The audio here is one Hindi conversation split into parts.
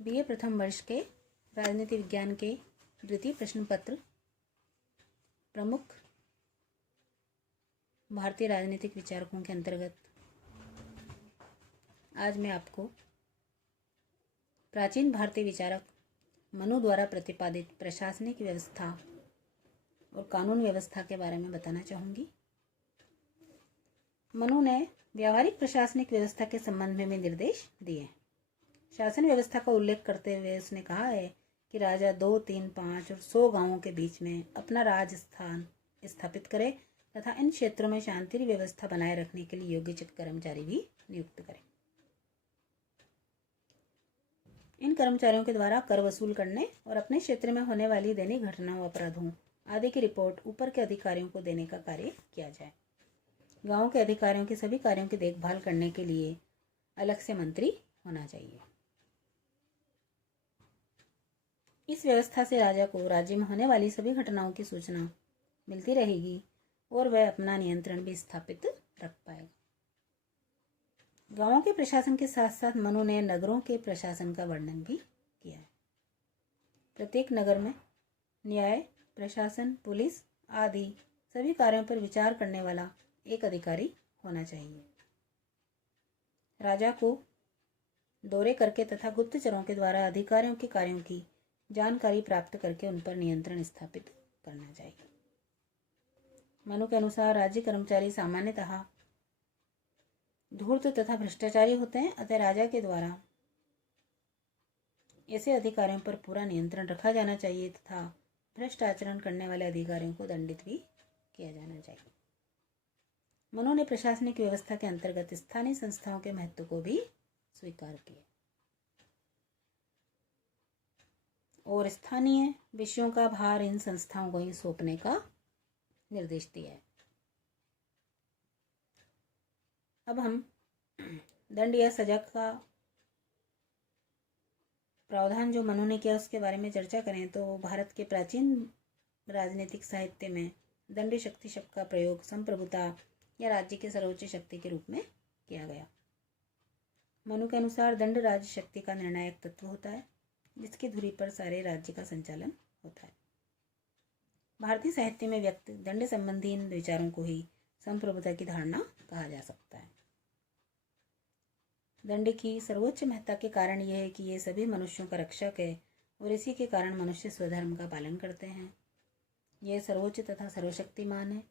बीए प्रथम वर्ष के राजनीति विज्ञान के द्वितीय प्रश्न पत्र प्रमुख भारतीय राजनीतिक विचारकों के अंतर्गत आज मैं आपको प्राचीन भारतीय विचारक मनु द्वारा प्रतिपादित प्रशासनिक व्यवस्था और कानून व्यवस्था के बारे में बताना चाहूँगी। मनु ने व्यावहारिक प्रशासनिक व्यवस्था के संबंध में भी निर्देश दिए। शासन व्यवस्था का उल्लेख करते हुए उसने कहा है कि राजा 2, 3, 5 और 100 गांवों के बीच में अपना राज स्थान स्थापित करे तथा इन क्षेत्रों में शांति व्यवस्था बनाए रखने के लिए योग्योचित कर्मचारी भी नियुक्त करे। इन कर्मचारियों के द्वारा कर वसूल करने और अपने क्षेत्र में होने वाली दैनिक घटनाओं, अपराधों आदि की रिपोर्ट ऊपर के अधिकारियों को देने का कार्य किया जाए। गांव के अधिकारियों के सभी कार्यों की देखभाल करने के लिए अलग से मंत्री होना चाहिए। इस व्यवस्था से राजा को राज्य में होने वाली सभी घटनाओं की सूचना मिलती रहेगी और वह अपना नियंत्रण भी स्थापित रख पाएगा। गांवों के प्रशासन के साथ साथ मनु ने नगरों के प्रशासन का वर्णन भी किया है। प्रत्येक नगर में न्याय, प्रशासन, पुलिस आदि सभी कार्यों पर विचार करने वाला एक अधिकारी होना चाहिए। राजा को दौरे करके तथा गुप्तचरों के द्वारा अधिकारियों के कार्यों की जानकारी प्राप्त करके उन पर नियंत्रण स्थापित करना चाहिए। मनु के अनुसार राज्य कर्मचारी सामान्यतः धूर्त तथा भ्रष्टाचारी होते हैं, अतः राजा के द्वारा ऐसे अधिकारियों पर पूरा नियंत्रण रखा जाना चाहिए तथा भ्रष्ट आचरण करने वाले अधिकारियों को दंडित भी किया जाना चाहिए। मनु ने प्रशासनिक व्यवस्था के अंतर्गत स्थानीय संस्थाओं के महत्व को भी स्वीकार किया और स्थानीय विषयों का भार इन संस्थाओं को ही सौंपने का निर्देश दिया है। अब हम दंड या सजा का प्रावधान जो मनु ने किया उसके बारे में चर्चा करें तो भारत के प्राचीन राजनीतिक साहित्य में दंड शक्ति शब्द का प्रयोग संप्रभुता या राज्य के सर्वोच्च शक्ति के रूप में किया गया। मनु के अनुसार दंड राज्य शक्ति का निर्णायक तत्व होता है जिसकी धुरी पर सारे राज्य का संचालन होता है। भारतीय साहित्य में व्यक्त दंड संबंधी इन विचारों को ही संप्रभुता की धारणा कहा जा सकता है। दंड की सर्वोच्च महत्ता के कारण यह है कि ये सभी मनुष्यों का रक्षक है और इसी के कारण मनुष्य स्वधर्म का पालन करते हैं। यह सर्वोच्च तथा सर्वशक्तिमान है,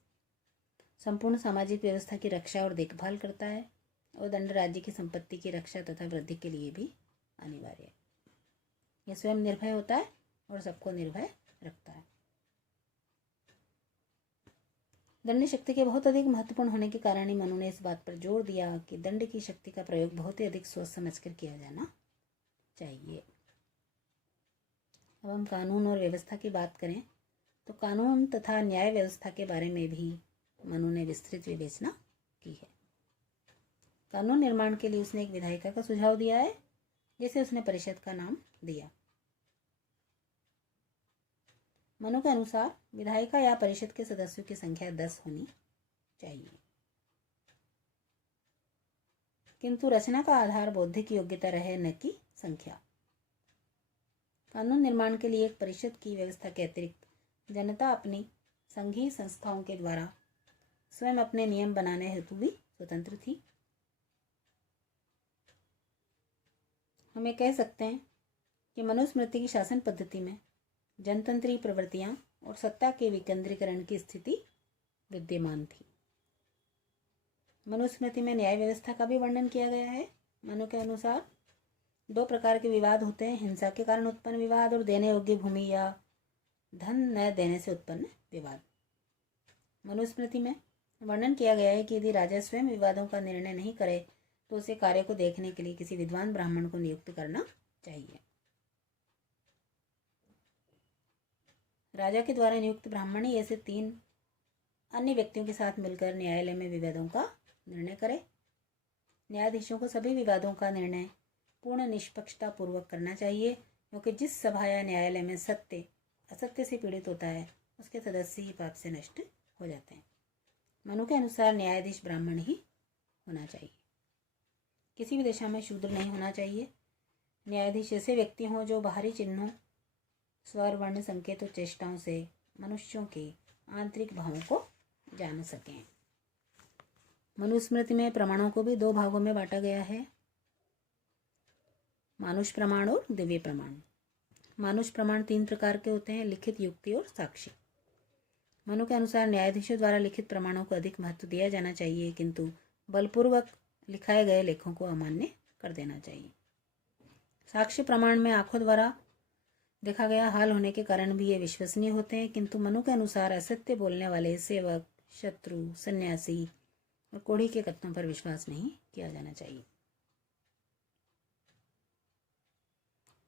संपूर्ण सामाजिक व्यवस्था की रक्षा और देखभाल करता है और दंड राज्य की संपत्ति की रक्षा तथा वृद्धि के लिए भी अनिवार्य है। यह स्वयं निर्भय होता है और सबको निर्भय रखता है। दंड शक्ति के बहुत अधिक महत्वपूर्ण होने के कारण ही मनु ने इस बात पर जोर दिया कि दंड की शक्ति का प्रयोग बहुत ही अधिक सोच समझकर किया जाना चाहिए। अब हम कानून और व्यवस्था की बात करें तो कानून तथा न्याय व्यवस्था के बारे में भी मनु ने विस्तृत विवेचना की है। कानून निर्माण के लिए उसने एक विधायिका का सुझाव दिया है जिसे उसने परिषद का नाम दिया। मनु के अनुसार विधायिका या परिषद के सदस्यों की संख्या 10 होनी चाहिए, किंतु रचना का आधार बौद्धिक योग्यता रहे न कि संख्या। कानून निर्माण के लिए एक परिषद की व्यवस्था के अतिरिक्त जनता अपनी संघीय संस्थाओं के द्वारा स्वयं अपने नियम बनाने हेतु भी स्वतंत्र थी। हमें कह सकते हैं कि मनुस्मृति की शासन पद्धति में जनतंत्री प्रवृत्तियां और सत्ता के विकेंद्रीकरण की स्थिति विद्यमान थी। मनुस्मृति में न्याय व्यवस्था का भी वर्णन किया गया है। मनु के अनुसार 2 प्रकार के विवाद होते हैं, हिंसा के कारण उत्पन्न विवाद और देने योग्य भूमि या धन न देने से उत्पन्न विवाद। मनुस्मृति में वर्णन किया गया है कि यदि राजा स्वयं विवादों का निर्णय नहीं करे तो उसे कार्य को देखने के लिए किसी विद्वान ब्राह्मण को नियुक्त करना चाहिए। राजा के द्वारा नियुक्त ब्राह्मण ही ऐसे 3 अन्य व्यक्तियों के साथ मिलकर न्यायालय में विवादों का निर्णय करे। न्यायाधीशों को सभी विवादों का निर्णय पूर्ण निष्पक्षता पूर्वक करना चाहिए, क्योंकि जिस सभा या न्यायालय में सत्य असत्य से पीड़ित होता है उसके सदस्य ही पाप से नष्ट हो जाते हैं। मनु के अनुसार न्यायाधीश ब्राह्मण ही होना चाहिए, किसी भी दिशा में शूद्र नहीं होना चाहिए। न्यायाधीश ऐसे व्यक्ति हों जो बाहरी चिन्हों, स्वर, वर्ण, संकेतों, चेष्टाओं से मनुष्यों के आंतरिक भावों को जान सकें। मनुस्मृति में प्रमाणों को भी 2 भागों में बांटा गया है, मानुष प्रमाण और दिव्य प्रमाण। मानुष प्रमाण 3 प्रकार के होते हैं, लिखित, युक्ति और साक्षी। मनु के अनुसार न्यायाधीशों द्वारा लिखित प्रमाणों को अधिक महत्व दिया जाना चाहिए, किंतु बलपूर्वक लिखाए गए लेखों को अमान्य कर देना चाहिए। साक्ष्य प्रमाण में आंखों द्वारा देखा गया हाल होने के कारण भी ये विश्वसनीय होते हैं, किंतु मनु के अनुसार असत्य बोलने वाले सेवक, शत्रु, सन्यासी और कोढ़ी के कथनों पर विश्वास नहीं किया जाना चाहिए।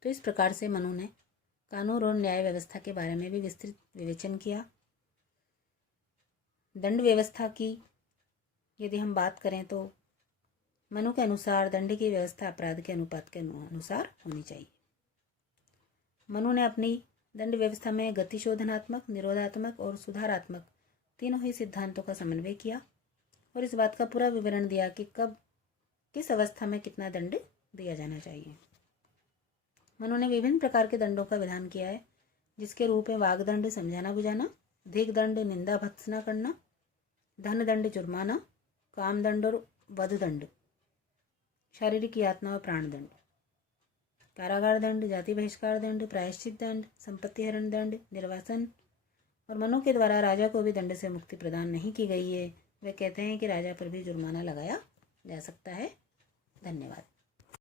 तो इस प्रकार से मनु ने कानून और न्याय व्यवस्था के बारे में भी विस्तृत विवेचन किया। दंड व्यवस्था की यदि हम बात करें तो मनु के अनुसार दंड की व्यवस्था अपराध के अनुपात के अनुसार होनी चाहिए। मनु ने अपनी दंड व्यवस्था में गतिशोधनात्मक, निरोधात्मक और सुधारात्मक तीनों ही सिद्धांतों का समन्वय किया और इस बात का पूरा विवरण दिया कि कब किस अवस्था में कितना दंड दिया जाना चाहिए। मनु ने विभिन्न प्रकार के दंडों का विधान किया है, जिसके रूप में वागदंड समझाना बुझाना, धिक दंड निंदा भत्सना करना, धन दंड जुर्माना, काम दंड और वध दंड, शारीरिक यातना और प्राण दंड, कारागार दंड, जाति बहिष्कार दंड, प्रायश्चित दंड, संपत्ति हरण दंड, निर्वासन। और मनु के द्वारा राजा को भी दंड से मुक्ति प्रदान नहीं की गई है। वे कहते हैं कि राजा पर भी जुर्माना लगाया जा सकता है। धन्यवाद।